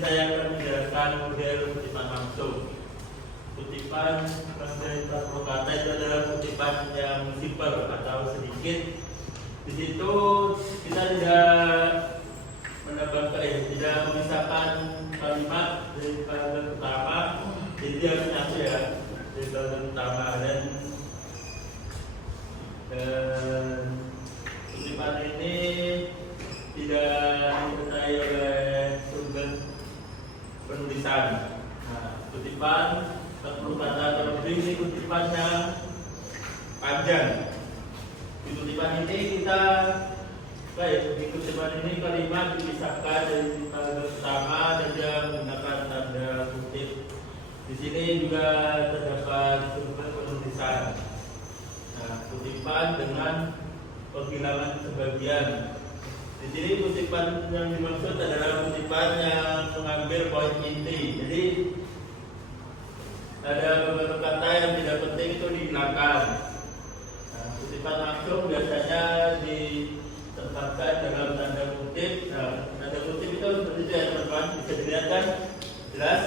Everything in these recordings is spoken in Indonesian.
saya akan menjelaskan model kutipan langsung. Kutipan Margarita Procata itu adalah kutipan yang simpel atau sedikit. Di situ kita tidak tidak memisahkan kalimat dari kalimat utama, jadi dia menyatu ya dari kalimat utama dan kutipan ini tidak disertai oleh sumber penulisan. Nah, kutipan Procata terlebih ini kutipan yang panjang. Di kutipan ini di kutipan ini kalimat dipisahkan dari kalimat utama dan dia menggunakan tanda kutip. Di sini juga terdapat sumber penulisan. Nah, kutipan dengan penghilangan sebagian. Di sini kutipan yang dimaksud adalah kutipan yang mengambil poin inti. Jadi ada beberapa kata yang tidak penting itu dihilangkan. Nah, kutipan langsung biasanya ditempatkan dalam tanda kutip. Nah, tanda kutip itu seperti itu ya teman-teman, bisa dilihat kan? Jelas?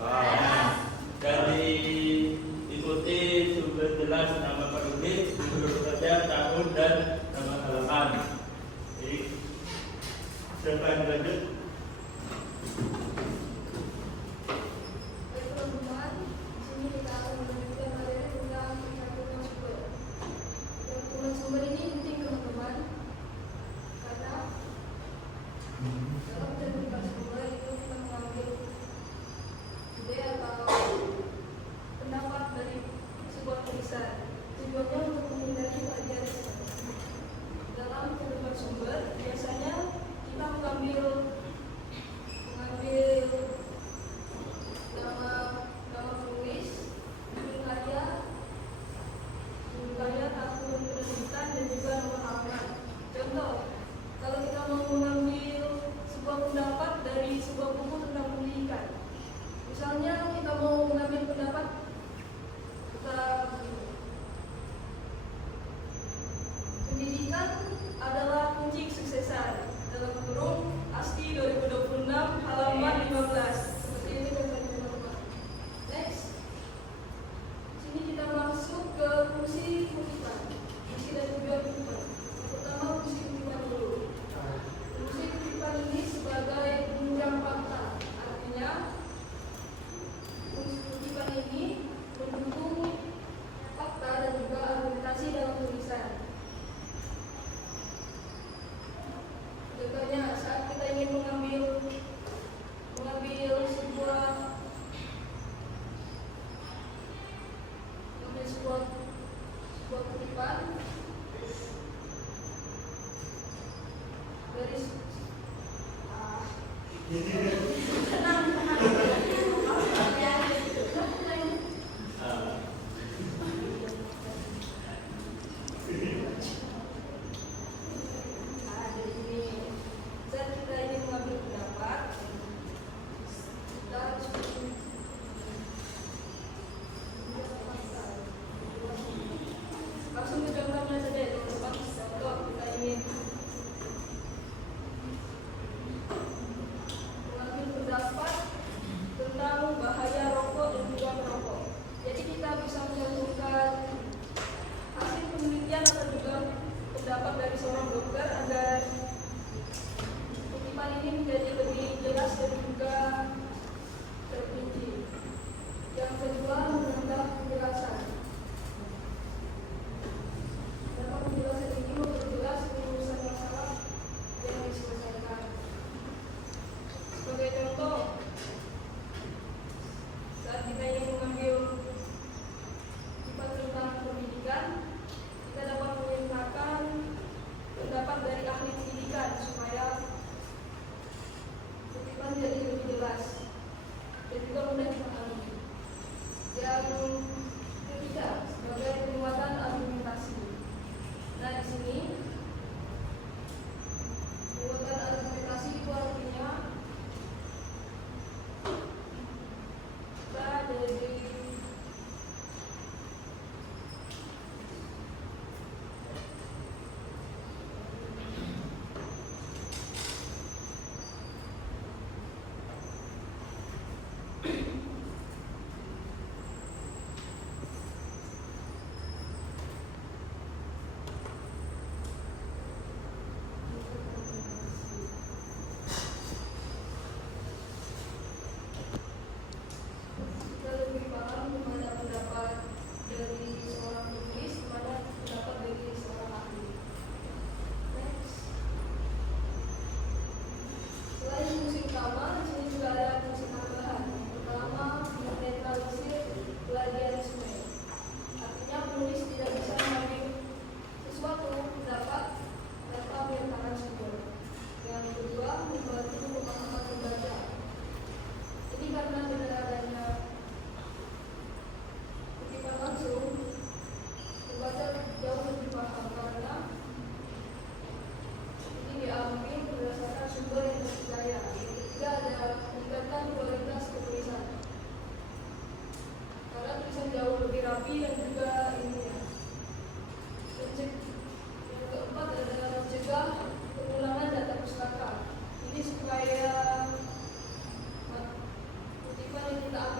Nah, dan diikuti sumber jelas nama penulis, judul kerja, tahun dan nama halaman. Jadi silakan lanjut. Sumber ini penting teman-teman karena dalam penentuan sumber itu kita mengambil ide atau pendapat dari sebuah tulisan. Tujuannya untuk menghindari plagiarisme. Dalam penentuan sumber biasanya kita mengambil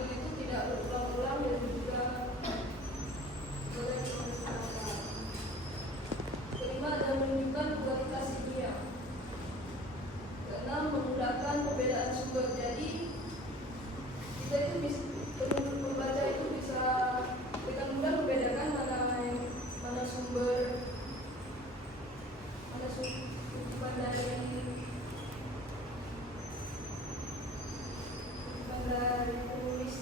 mengambil itu tidak berulang-ulang dan juga boleh dilaksanakan. Kelima adalah menunjukkan kualitas ilmiah. Keenam, memudahkan pembedaan sumber. Jadi kita itu bisa membaca itu bisa dengan mudah membedakan mana sumber kutipan dari penulis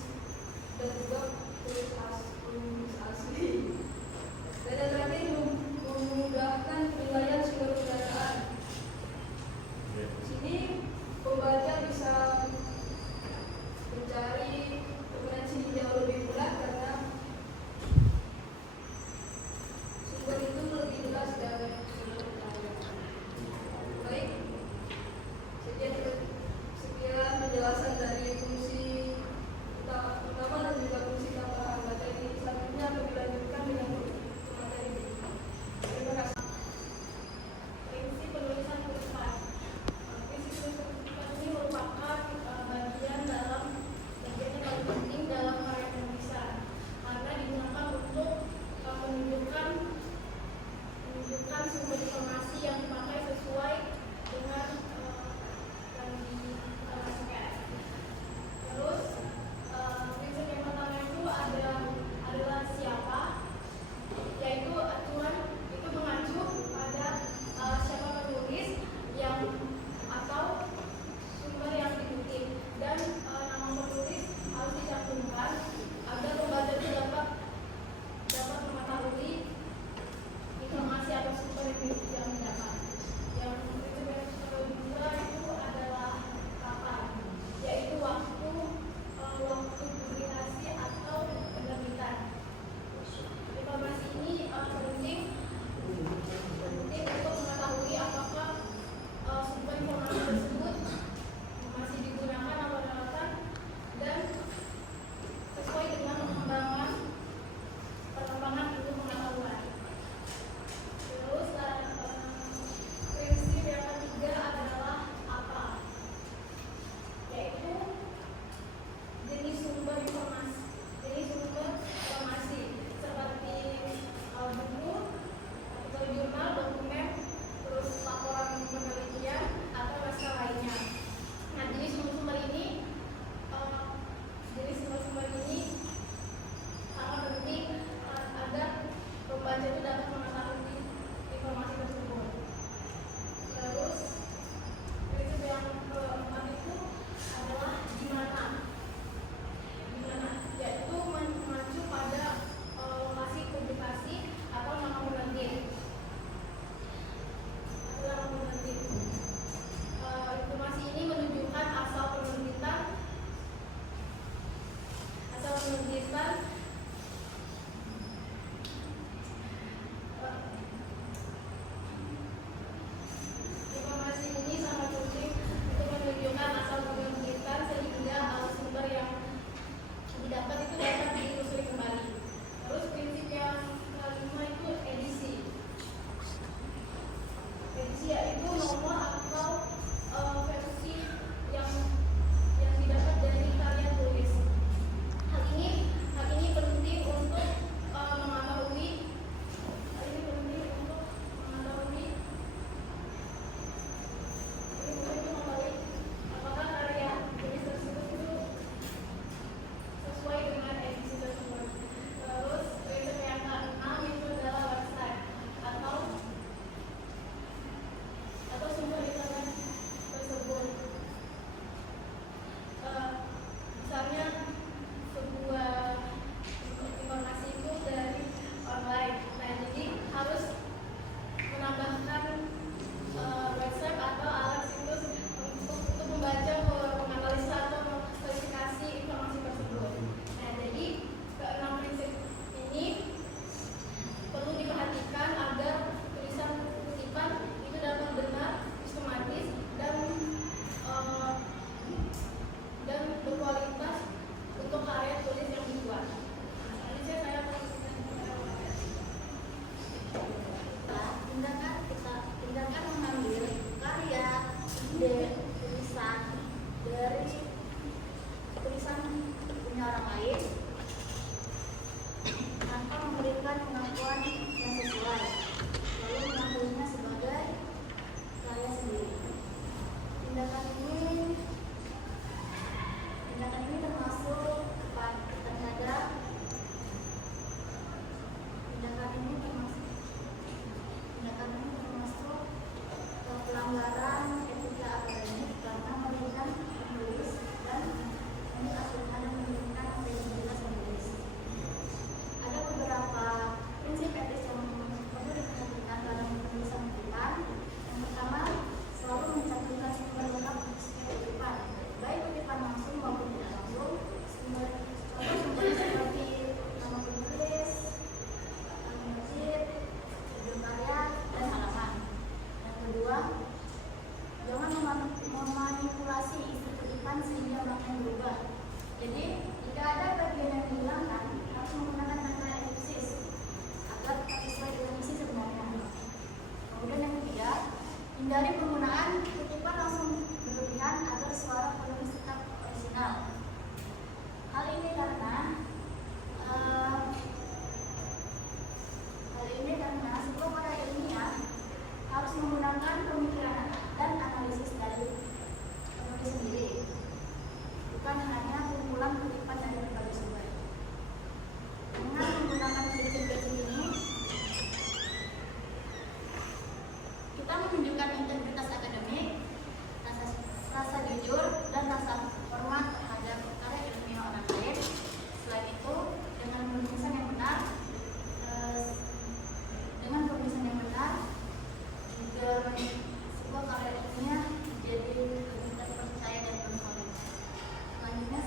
orang lain tanpa memberikan pengakuan yang sesuai, lalu mengakuinya sebagai karya sendiri. Tindakan ini termasuk terhadap pelanggaran etika akademik karena merugikan penulis dan mengasuhkan dan menurunkan kredibilitas penulis. Ada beberapa prinsip etis yang perlu diperhatikan dalam penulisan kutipan. Yang pertama, selalu mencantumkan sumber lengkap setiap kutipan, baik kutipan langsung maupun tidak langsung. Sumber seperti nama penulis, masjid, judul karya, dan halaman. Yang kedua, jangan memanipulasi isi kutipan sehingga maknanya berubah. Jadi, jika ada bagian yang dihilangkan, harus menggunakan kata elipsis agar tetap sesuai dengan isi sebenarnya. Kemudian yang ketiga, hindari penggunaan kutipan langsung berlebihan agar suara penulis tetap orisinal. Hal ini karena sebuah karya ilmiah harus menggunakan pemikiran dan analisis dari penulis sendiri, bukan hanya kumpulan kutipan dari berbagai sumber. Dengan menggunakan prinsip-prinsip ini, kita menunjukkan integritas akademik, rasa jujur, dan rasa hormat terhadap karya ilmiah orang lain. Selain itu, dengan penulisan yang benar, juga sebuah karya ilmiah jadi lebih terpercaya dan bervalid. Selanjutnya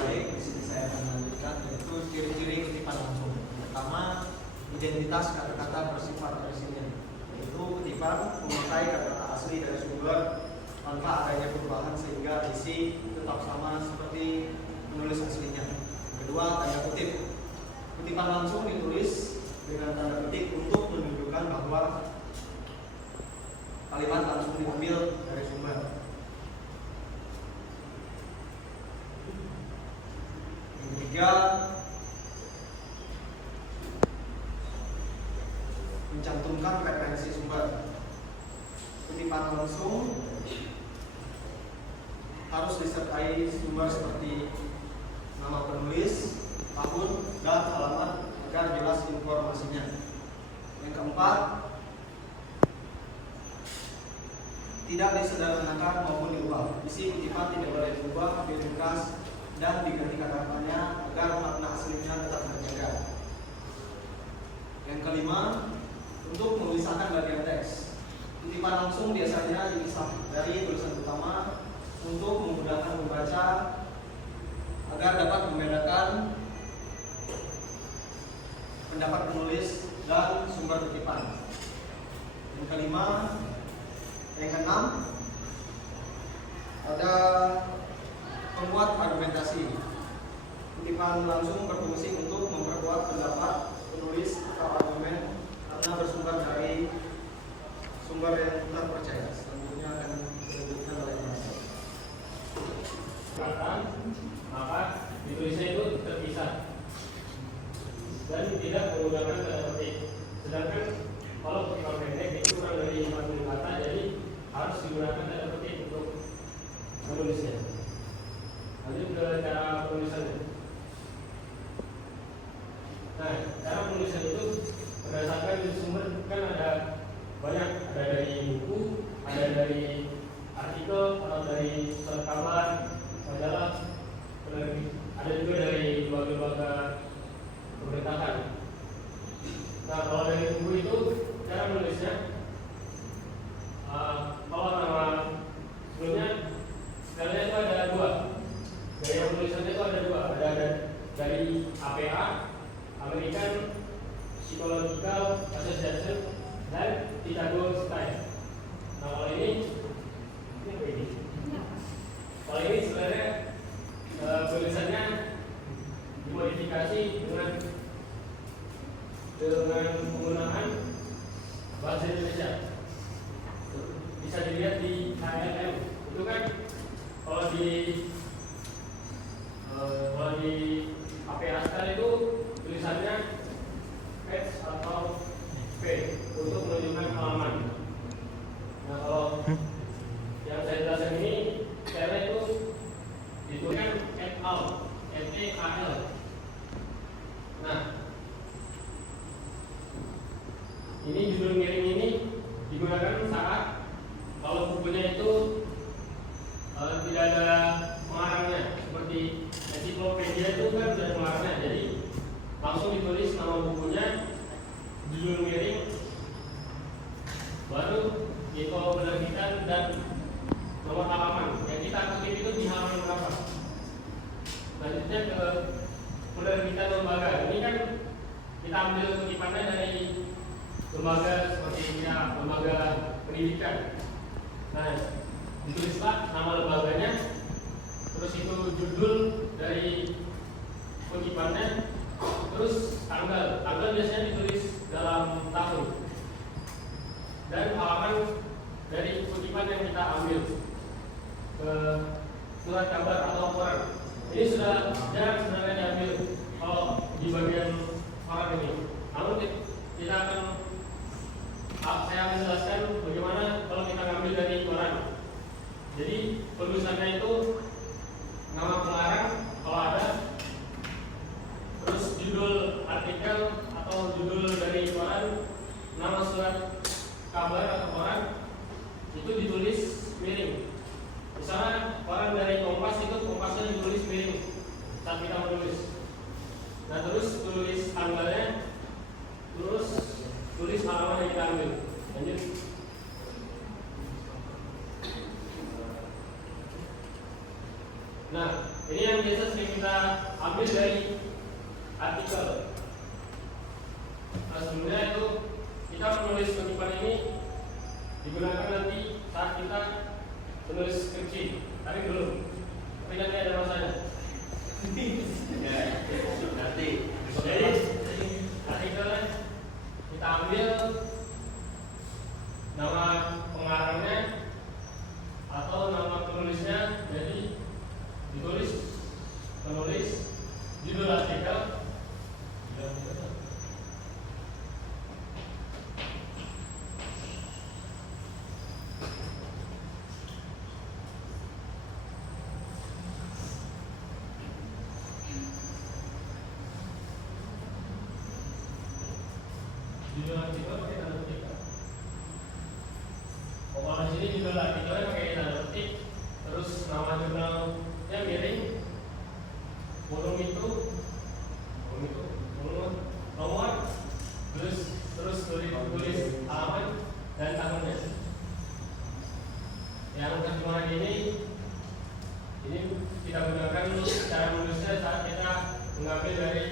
baik, di sini saya akan lanjutkan yaitu ciri-ciri kutipan langsung. Pertama, identitas kata-kata bersifat resilient, yaitu kutipan memakai kata-kata asli dari sumber tanpa adanya perubahan sehingga isi tetap sama seperti penulis aslinya. Kedua, tanda kutip. Kutipan langsung ditulis dengan tanda petik untuk menunjukkan bahwa kalimat langsung diambil dari sumber. Yang ketiga, mencantumkan referensi sumber. Kutipan langsung harus disertai sumber seperti nama penulis, tahun, dan halaman agar jelas informasinya. Yang keempat, tidak disederhanakan maupun diubah. Isi kutipan tidak boleh diubah, diringkas, dan diganti kata-katanya agar makna aslinya tetap terjaga. Yang kelima, untuk memisahkan bagian teks. Kutipan langsung biasanya dipisah dari tulisan utama untuk memudahkan pembaca agar dapat membedakan pendapat penulis dan sumber kutipan. Yang keenam, ada penguat argumentasi. Kutipan langsung berfungsi untuk memperkuat pendapat penulis atau argumen karena bersumber dari sumber yang terpercaya. Selanjutnya akan disebutkan oleh Mas. Maka ditulisnya itu terpisah dan tidak menggunakan kata petik. Sedangkan kalau kutipan pendek itu kurang dari 40 kata, jadi harus digunakan kata petik untuk menulisnya. Lanjut ke cara penulisannya. Nah, cara penulisan itu berdasarkan sumber kan ada banyak, ada dari buku, ada dari artikel, atau dari surat kabar, majalah, ada juga dari lembaga pemerintahan. Nah, kalau dari buku itu cara menulisnya, kalau nama sebelumnya sebenarnya itu ada dua, gaya penulisannya itu ada dua, ada bukunya itu tidak ada pengarangnya, seperti ensiklopedia itu kan sudah ada pengarangnya, jadi langsung ditulis nama bukunya, judul miring, baru info penerbitan dan nomor halaman. Yang kita kutip itu di halaman berapa. Selanjutnya ke penerbitan lembaga. Ini kan kita ambil kutipannya dari lembaga seperti ya, lembaga pendidikan. Nah, ditulislah nama lembaganya, terus itu judul dari kutipannya, terus tanggal biasanya ditulis dalam tahun, dan halaman dari kutipan yang kita ambil ke surat kabar atau koran. Ini sudah jarang sebenarnya diambil kalau di bagian koran ini. Namun kita akan saya akan jelaskan bagaimana kalau kita ngambil dari koran. Jadi penulisannya itu nama pengarang kalau ada, terus judul artikel atau judul dari koran, nama surat kabar atau koran itu ditulis miring. Misalnya koran dari Kompas itu Kompasnya ditulis miring saat kita menulis. Nah terus tulis tanggalnya, terus tulis halaman yang kita ambil. Lanjut. Nah ini yang biasa sering kita ambil dari artikel. Nah sebenarnya itu kita menulis kutipan ini digunakan nanti saat kita menulis skripsi. Tapi belum. Tapi nanti ada masanya. Ya, nanti. Jadi artikelnya kita ambil nama pengarangnya atau nama penulisnya, jadi ditulis penulis, judul artikel, judul artikel pakai tanda petik. Kalau di sini judul artikelnya pakai tanda petik, terus nama jurnalnya miring, volume itu, nomor, terus tulis halaman dan tahunnya. Yang terjemahan ini kita gunakan cara menulisnya saat kita mengambil dari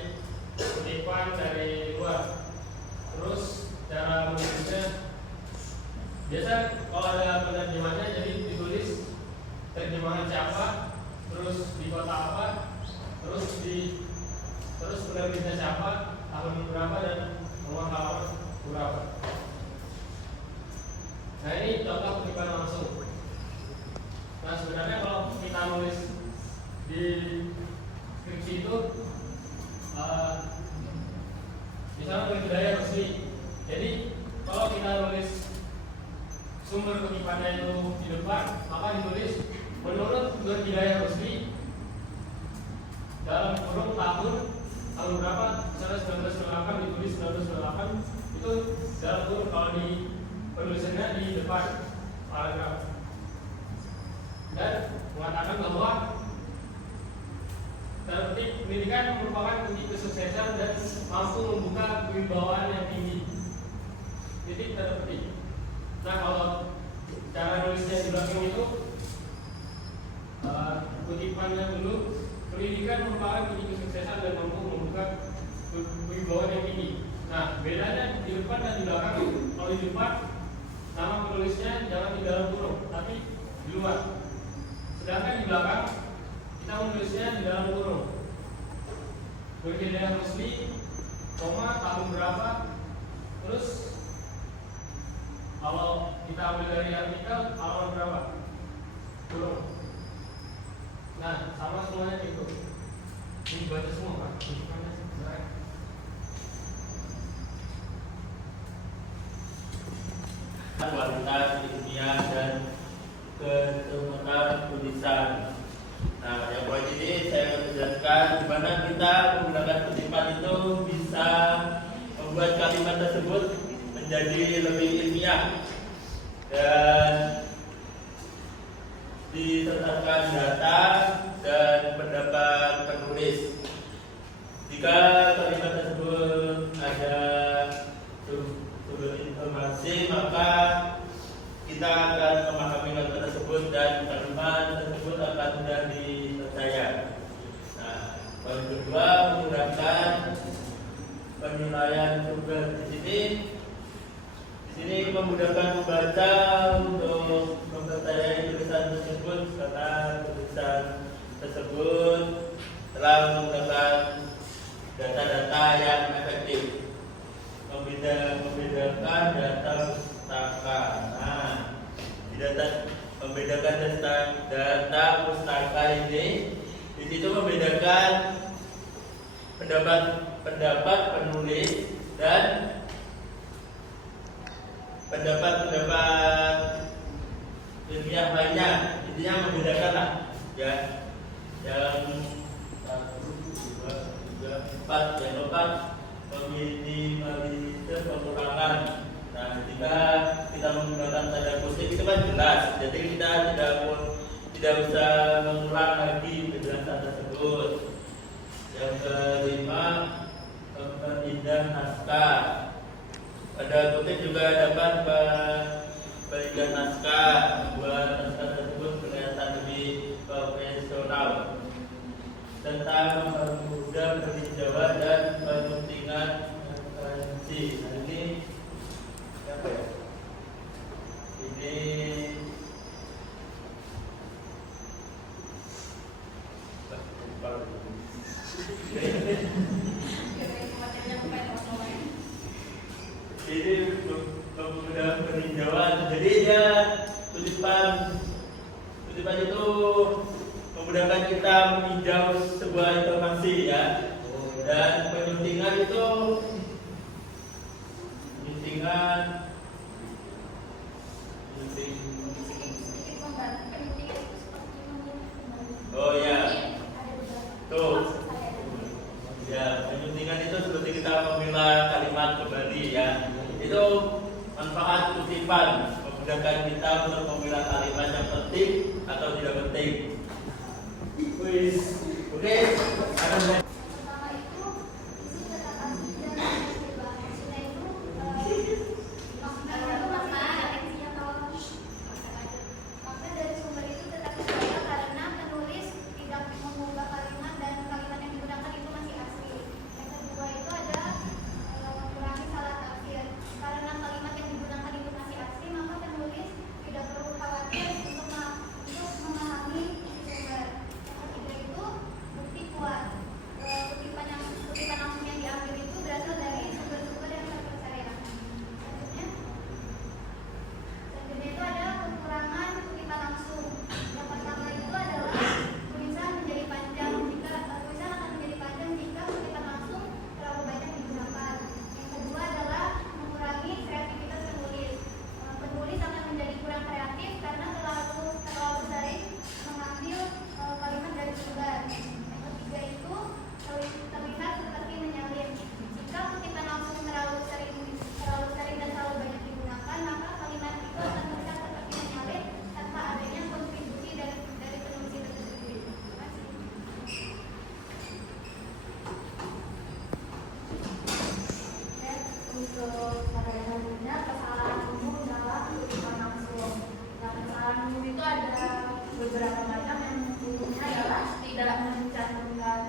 kutipan dari luar. Terus cara menulisnya biasa kalau ada penerjemahnya, jadi ditulis terjemahan siapa, terus di kota apa, terus penerbitnya siapa, tahun berapa, dan nomor halaman berapa. Nah ini contoh kutipan langsung. Nah sebenarnya kalau kita nulis di skripsi itu misalnya berbudaya resmi. Jadi kalau kita nulis sumber kutipannya itu di depan, maka ditulis menurut berbudaya resmi dalam kurung tahun berapa, misalnya 1998 ditulis 1998, itu dalam kurung, kalau di penulisannya di depan paragraf, dan mengatakan bahwa tertib pendidikan merupakan kunci kesuksesan dan mampu membuka kewibawaan yang tinggi. Titik terpetik. Nah kalau cara nulisnya di belakang itu kutipannya dulu, pendidikan merupakan kunci kesuksesan dan mampu membuka kewibawaan yang tinggi. Nah bedanya di depan dan di belakang. Kalau di depan nama penulisnya jangan di dalam kurung, tapi di luar. Sedangkan di belakang kita menulisnya di dalam kurung. Berbeda resmi, koma, tahun berapa, terus kalau kita ambil dari artikel, halaman berapa, kurung. Nah, sama semuanya gitu. Ini baca semua, Pak. Kualitas ilmiah dan kecepatan tulisan. Nah, yang poin ini saya akan menjelaskan bagaimana kita menggunakan kutipan itu bisa membuat kalimat tersebut menjadi lebih ilmiah. Dan disertakan data dan pendapat penulis. Jika kalimat tersebut ada sumber informasi, maka kita akan memahami kalimat tersebut dan kalimat tersebut akan mudah dipercaya. Nah, poin kedua, menggunakan penilaian sumber. Di sini memudahkan membaca untuk mempercayai tulisan tersebut karena tulisan tersebut telah menggunakan data-data yang efektif. Membedakan data pustaka. Nah, membedakan data pustaka ini di situ membedakan pendapat penulis dan pendapat ilmiah lainnya. Intinya membedakan lah ya. Yang 1, 2, 3, 4 yang keempat meminimalisir pengurangan. Nah, ketika kita menggunakan tanda kutip itu kan jelas, jadi kita tidak usah mengulang lagi penjelasan tersebut. Yang kelima, memindah naskah. Pada kutip juga dapat memberikan naskah, membuat naskah tersebut kelihatan lebih profesional. Tentang mempermudah peninjauan dan penuntingan referensi. Nah, ini apa ya? Ini ini mempermudah peninjauan. Jadi dia tulisan itu memudahkan kita meninjau sebuah informasi ya. Dan penyuntingan itu oh ya, tuh ya, penyuntingan itu seperti kita memilah kalimat kembali ya. Itu manfaat kutipan, memudahkan kita untuk memilah kalimat yang penting atau tidak penting. Oke, ada Pertama itu isi data asli dan maksudnya itu maksudnya kalau maka dari sumber itu tetap dijaga karena penulis tidak mengubah kalimat dan kalimat yang digunakan itu masih asli. Yang kedua itu ada mengurangi salah tafsir. Karena kalimat yang digunakan itu masih asli, maka penulis tidak perlu khawatir untuk memahami isi sumber. Yang ketiga itu bukti kuat. Kutipan langsung yang diambil itu berasal dari sumber-sumber yang terpercaya. Selanjutnya itu ada kekurangan kutipan langsung. Yang pertama itu adalah tulisan menjadi panjang jika tulisan akan menjadi panjang jika kutipan langsung terlalu banyak digunakan. Yang kedua adalah mengurangi kreativitas penulis. Penulis akan menjadi kurang kreatif karena terlalu sering mengambil kalimat dari sumber. Yang ketiga itu terlihat seperti menyalin. Jika kutipan langsung terlalu sering dan terlalu banyak digunakan, maka kalimat itu akan terlihat seperti menyalin tanpa adanya kontribusi dari penulis itu sendiri. Terima kasih. Dan untuk selanjutnya kesalahan umum dalam kutipan langsung. Nah, kesalahan umum itu ada beberapa macam. Yang umumnya adalah tidak mencantumkan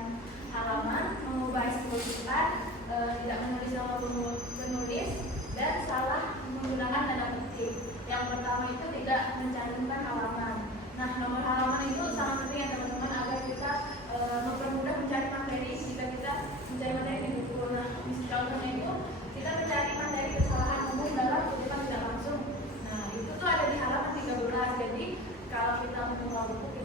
halaman, mengubah isi kutipan, tidak menulis nama penulis, dan salah menggunakan tanda kutip. Yang pertama itu tidak mencantumkan halaman. Nah, nomor halaman itu sangat penting ya teman-teman agar kita mempermudah mencari materi jika kita mencari materi di buku. Nah, contohnya itu kita mencari materi kesalahan umum dalam kutipan tidak langsung. Nah, itu tuh ada di halaman 13. Jadi kalau kita membuka buku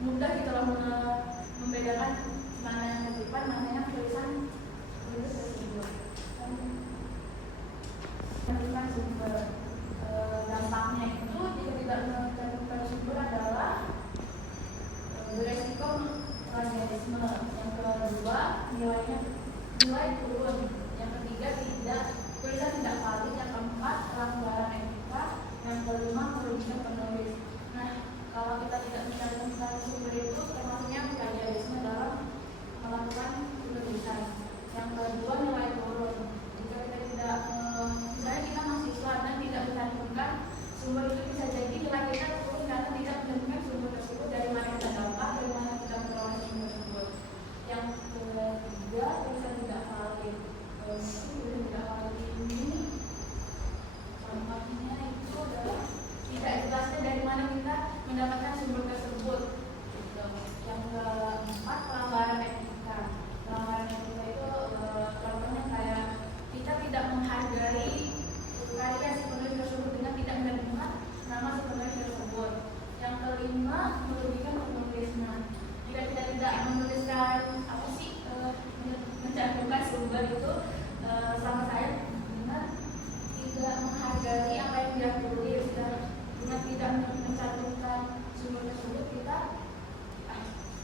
mudah gitu loh membedakan mana yang kutipan, mana yang tulisan penulis tersebut. Menentukan sumber. Dampaknya itu jika tidak menentukan sumber adalah beresiko plagiarisme. Yang kedua, nilai turun. Yang ketiga, tulisan tidak valid. Yang keempat, pelanggaran etika. Yang kelima, merugikan penulis. Nah, kalau kita tidak mencantumkan sumber itu, termasuknya plagiarisme dalam melakukan penulisan. Yang kedua, nilai turun. Jika kita tidak, misalnya kita mahasiswa dan tidak mencantumkan sumber itu, bisa jadi nilai kita turun karena tidak mencantumkan sumber tersebut, dari mana kita dapat, dari mana kita memperoleh sumber tersebut. Yang ketiga, tulisan tidak valid. Tulisan tidak valid ini contohnya itu adalah tidak jelasnya dari mana kita mendapatkan sumber tersebut. Gitu. Yang keempat, pelanggaran etika. Pelanggaran etika itu contohnya kayak kita tidak menghargai karya si penulis tersebut dengan tidak mencantumkan nama si penulis tersebut. Yang kelima, merugikan penulis. Nah, jika kita tidak menuliskan mencantumkan sumber itu, sama saya dengan tidak menghargai apa yang dia tulis, dengan tidak mencantumkan sumber tersebut, kita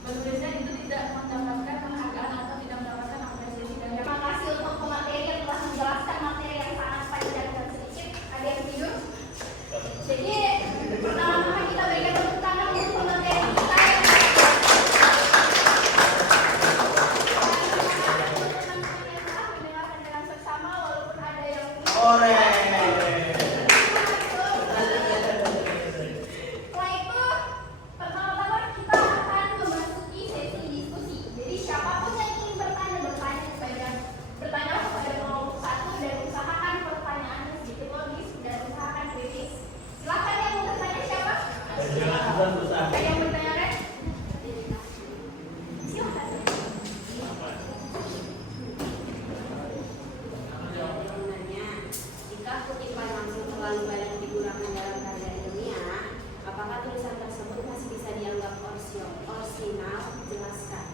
penulisnya itu tidak mendapatkan penghargaan atau tidak mendapatkan apresiasi dari. Terima kasih untuk pemateri yang telah menjelaskan materi yang sangat panjang dan sedikit. Ada yang setuju? Jadi pertama-tama kita berikan tepuk tangan untuk pemateri kita. Mendengarkan dengan seksama walaupun ada yang setelah itu, pertama-tama kita akan memasuki sesi diskusi. Jadi siapapun yang ingin bertanya kepada kelompok satu dan usahakan pertanyaannya sedikit logis dan usahakan kritis. Silakan yang mau bertanya siapa? Ada yang bertanya kan? Silakan. Sebenarnya, jika kutipan langsung terlalu banyak digunakan dalam karya ilmiah, apakah tulisan tersebut masih bisa dianggap orisinal? Jelaskan.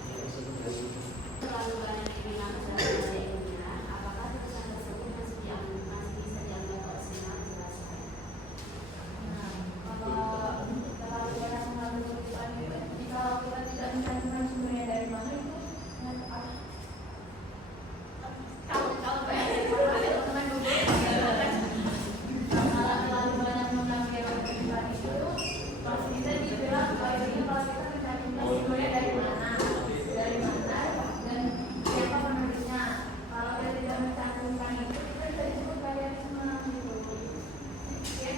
Terlalu banyak digunakan dalam karya ilmiah, apakah tulisan tersebut masih bisa dianggap orisinal? Jelaskan. Kalau terlalu banyak mengambil kutipan itu, jika kita tidak mencantumkan sumbernya dari mana itu kalau teman-teman dulu kalau terlalu banyak mengambil kutipan itu masih bisa dibilang kalau kita mencantumkan sumbernya dari mana dan siapa penulisnya. Kalau kita tidak mencantumkan itu, kita bisa disebut plagiarisme gitu. Ya,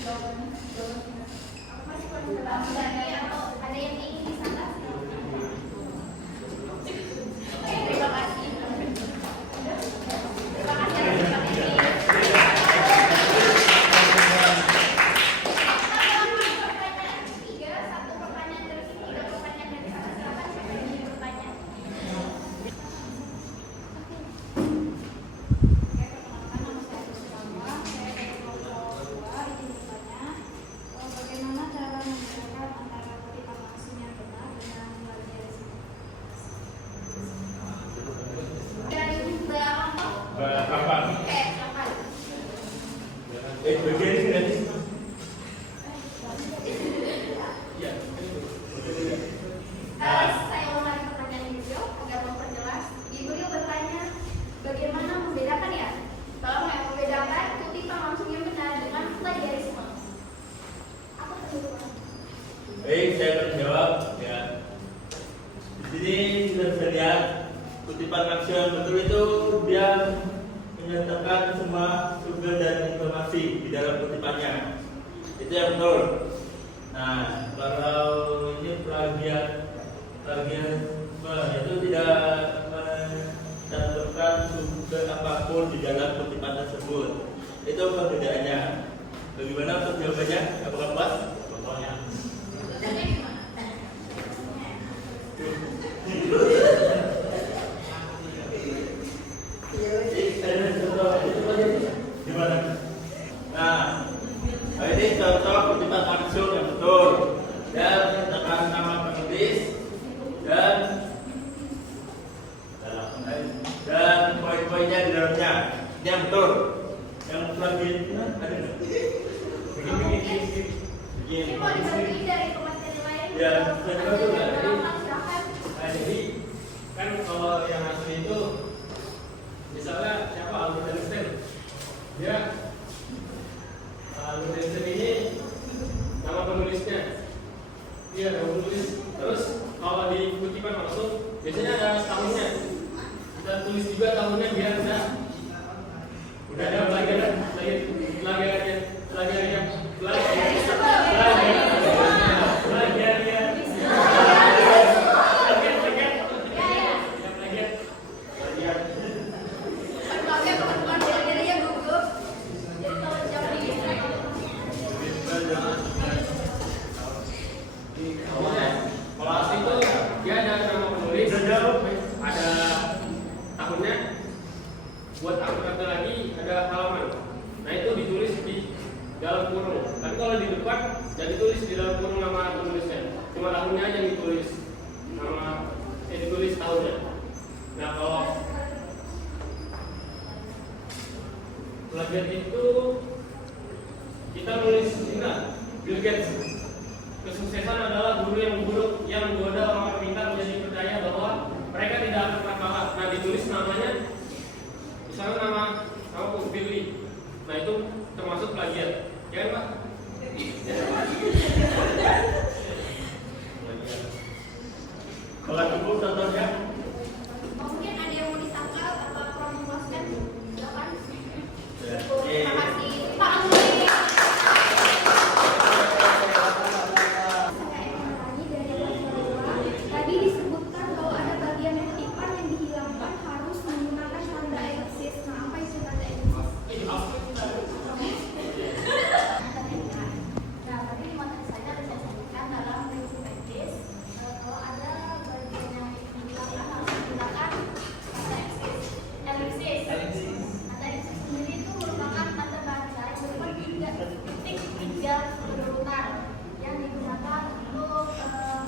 jawabannya. Aku masih kurang jelas. Ada yang ingin disangka? Oke, terima kasih. Terima kasih atas materi. Pertanyaan ketiga, satu pertanyaan dari sini, tiga pertanyaan dari sana. Silakan siapa yang ingin bertanya? Oke, perkenalkan nama saya Susanna. Saya dari kelompok 2 ingin bertanya bagaimana cara membedakan antara kutipan langsung yang benar dengan plagiarisme. Dari belakang. Kapan? Silakan. Bagian ini nanti. Iya. Saya ulangi pertanyaan Ibu agar memperjelas. Ibu bertanya bagaimana membedakan ya? Tolong ya, membedakan kutipan langsung yang benar dengan plagiarisme. Aku terjawab. Baik, saya akan menjawab ya. Di sini kita bisa lihat kutipan langsung yang betul itu dia menyatakan semua sumber dan informasi di dalam kutipannya. Itu yang betul. Nah, kalau ini plagiarisme itu tidak mencantumkan sumber apapun di dalam kutipan tersebut. Itu perbedaannya. Bagaimana untuk jawabannya? Apakah pas? Contohnya. Contohnya gimana? Gimana? Nah, ini contoh kutipan langsung yang betul. Dan menyatakan nama penulis menulis dan poin-poinnya di dalamnya. Ini yang betul. Yang plagiat ada nggak? Ini mau dibantuin dari pemateri lain. Ya, Ada halaman, silakan. Nah, jadi kan kalau yang asli itu misalnya siapa Albert Einstein, dia Albert Einstein ini nama penulisnya, dia ada penulis. Terus kalau di kutipan langsung biasanya ada tahunnya, kita tulis juga tahunnya biar udah ada pelajaran Pakai bukan bela-belanya gugup. Jadi kalau jangan digeser. Kalau asli itu dia ada nama penulis, ada tahunnya, buat akun lagi ada halaman. Nah itu ditulis di dalam kurung. Tapi kalau di depan jangan ditulis di dalam kurung nama penulisnya, cuma tahunnya aja yang ditulis, ditulis tahunnya. Nah kalau plagiat itu kita nulis enggak, Bill Gates. Kesuksesan adalah guru yang buruk yang menggoda orang pintar menjadi percaya bahwa mereka tidak akan pernah kalah. Nah ditulis namanya, misalnya nama Billy. Nah itu termasuk plagiat, ya kan Pak? Kalau cukup contohnya. Mungkin ada yang mau ditangkal atau kurang memuaskan? Silakan. Ya. Terima kasih. Pak Anggi. Saya ingin tanya dari bahwa tadi disebutkan bahwa ada bagian kutipan yang dihilangkan harus menggunakan tanda elipsis. Nah, apa itu tanda elipsis? Nah, tadi di materi saya ada saya sebutkan dalam prinsip etis kalau ada bagian yang dihilangkan harus menggunakan tanda elipsis. Tanda elipsis sendiri itu merupakan tanda baca yang berupa tiga berurutan yang digunakan untuk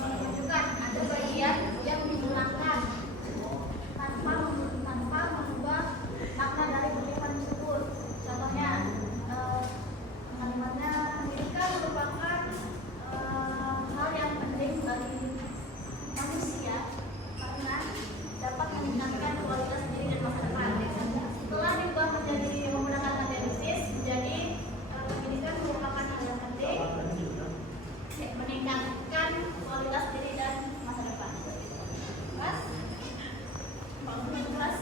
menunjukkan ada bagian yang dihilangkan tanpa mengubah makna dari kutipan tersebut. Contohnya kalimatnya pendidikan merupakan hal yang penting bagi manusia karena dapat meningkatkan kualitas diri dan masa depan. Setelah diubah menjadi menggunakan tanda elipsis, menjadi pendidikan merupakan hal yang penting meningkatkan kualitas diri dan masa depan. Mas, kelas.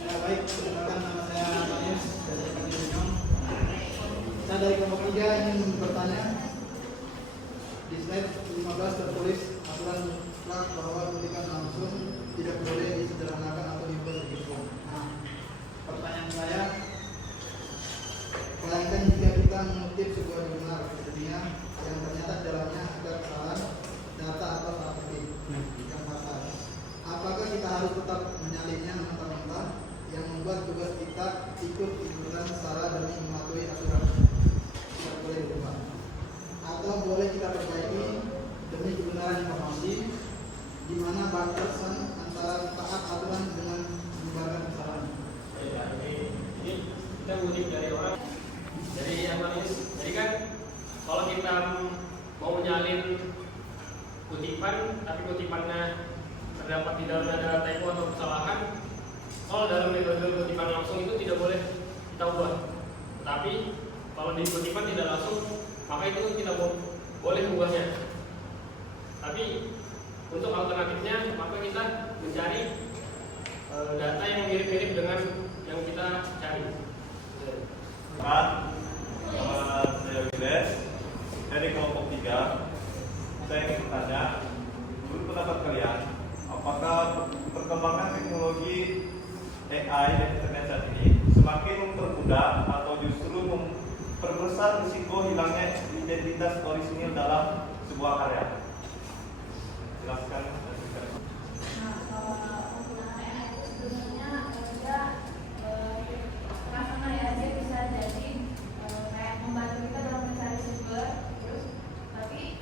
Ya, baik, perkenalkan nama saya Marius dari Kadinonyong. Saya dari kelompok 3 ingin bertanya. Di slide 15 tertulis aturan mutlak bahwa pendidikan langsung tidak boleh disederhanakan atau diperbegitu. Nah, pertanyaan saya, bayangkan jika kita mengutip sebuah jurnal dunia yang ternyata di dalamnya ada kesalahan data atau salah ketik yang fatal. Apakah kita harus tetap menyalinnya mentah-mentah yang membuat tugas kita ikut ikutan secara demi mematuhi aturan tidak boleh dirubah, atau boleh kita perbaiki demi kebenaran informasi di mana batasan antara taat aturan dengan menyebarkan kesalahan. Ini kita ngutip dari orang, dari analis. Jadi kan kalau kita mau menyalin kutipan, tapi kutipannya terdapat di dalamnya ada typo atau kesalahan, kalau dalam metode kutipan langsung itu tidak boleh kita ubah. Tapi kalau di kutipan tidak langsung, maka itu kita boleh mengubahnya. Tapi untuk alternatifnya, maka kita mencari data yang mirip-mirip dengan yang kita cari. Pak, nama saya Wiles dari kelompok 3. Saya ingin bertanya, menurut pendapat kalian, apakah perkembangan teknologi AI dan internet saat ini semakin mempermudah atau justru memperbesar risiko hilangnya identitas orisinil dalam sebuah karya? Jelaskan. Nah, kalau penggunaan AI itu sebenarnya dia tengah-tengah ya, dia bisa jadi kayak membantu kita dalam mencari sumber, terus tapi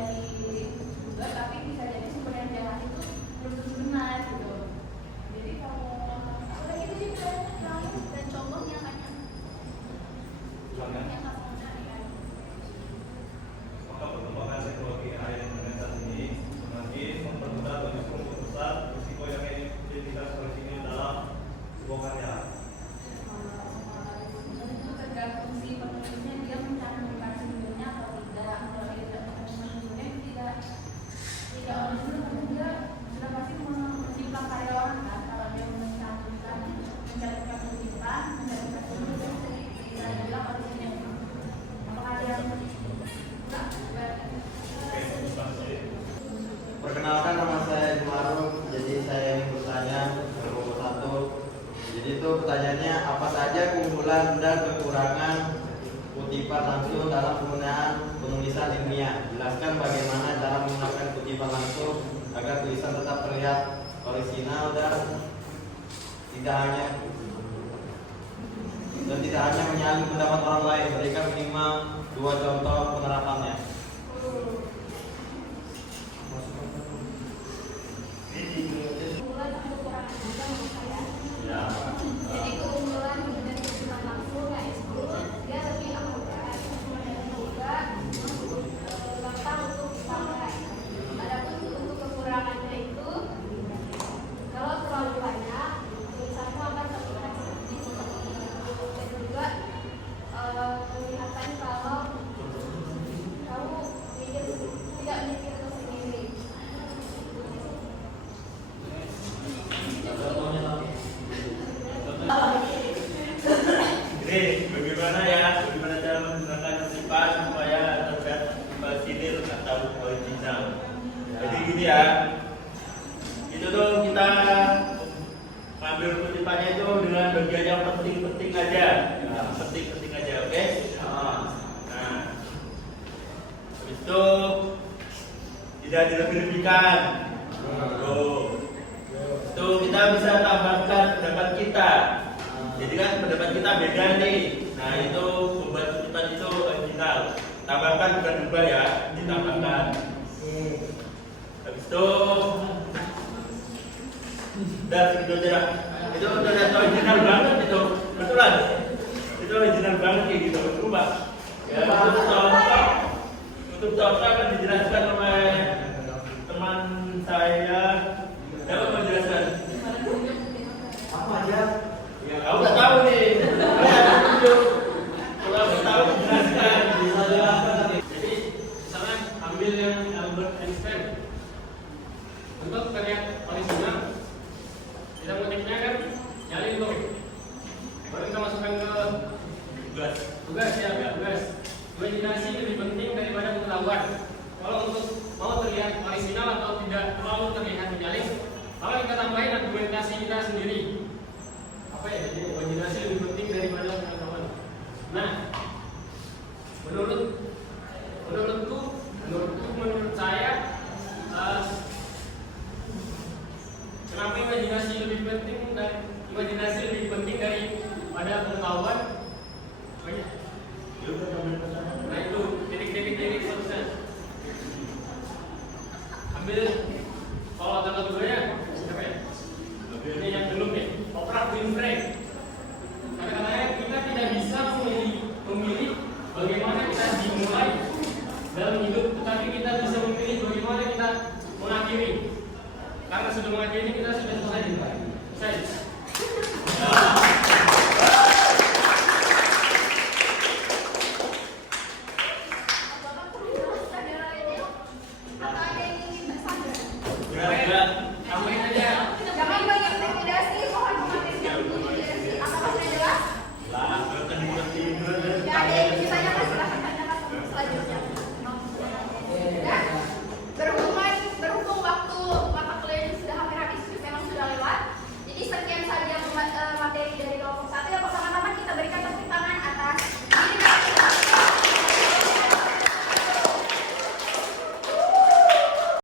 dari juga, tapi bisa jadi sumber yang jahat itu belum tentu benar gitu. Jadi kalau Udah itu juga kamu dan contohnya banyak. Contohnya kamu cari kan. Maka perkembangan teknologi AI yang mengenai ini semakin mempermudah bagi kelompok besar risiko yang identitas ini dalam hubungannya. itu tergantung si penulisnya dia mencantumkan sumbernya atau tidak. Kalau dia tidak mencantumkan sumbernya tidak original, karena dia sudah pasti mencipta karya orang kan. Kalau dia mencantumkan kutipan, mencantumkan sumber, bisa dibilang original. Apakah dia enggak? Perkenalkan, nama saya Jumaru. Jadi saya ingin bertanya kelompok 1. Jadi itu pertanyaannya, apa saja keunggulan dan kekurangan kutipan langsung dalam penggunaan penulisan ilmiah? Jelaskan bagaimana cara menggunakan kutipan langsung agar tulisan tetap terlihat orisinal dan tidak hanya menyalin pendapat orang lain. Berikan minimal 2 contoh penerapannya. Keunggulan dan kekurangan juga menurut saya. Ya. Jadi keunggulan dari kutipan langsung yaitu dia lebih akurat, kemudian juga gampang untuk dipakai. Adapun untuk kekurangannya itu kalau terlalu banyak tulisanmu akan terlihat seperti dan juga kelihatan kalau kamu tidak mikir sendiri. Ini bagaimana cara menggunakan kutipan supaya terlihat orisinil atau original. Jadi gini ya, itu tuh kita ambil kutipannya itu dengan bagian yang penting-penting aja, penting-penting aja, oke? Nah, habis itu tidak dilebih-lebihkan. Itu kita bisa tambahkan pendapat kita. Jadi kan pendapat kita beda nih. Nah itu membuat kutipan itu original. Tambahkan bukan ubah ya, ditambahkan. Habis itu udah segitu aja. Itu udah lihat original banget itu, betulan. Itu original banget kayak gitu. Coba. Ya untuk contoh akan dijelaskan oleh teman saya. Siapa mau jelaskan? Apa aja? Ya, aku nggak tahu nih. Kalau aku tahu jelaskan. Jadi misalnya ambil yang Albert Einstein untuk terlihat original, kita motifnya kan nyalin tuh, baru kita masukkan ke tugas ya, tugas. Imajinasi lebih penting daripada pengetahuan. Kalau untuk mau terlihat original atau tidak terlalu terlihat menyalin, kalau kita tambahin argumentasi kita sendiri. Apa ya? Jadi imajinasi lebih penting daripada pengetahuan. Nah, menurut saya, kenapa imajinasi lebih penting daripada pengetahuan? Banyak. Nah itu titik seterusnya. Ambil kalau contoh keduanya, siapa ya? Ini yang belum nih, Oprah Winfrey. Kadang-kadang kita tidak bisa memilih bagaimana kita dimulai dalam hidup, tetapi kita bisa memilih bagaimana kita mengakhiri. Karena sudah mengakhiri kita sudah selesai.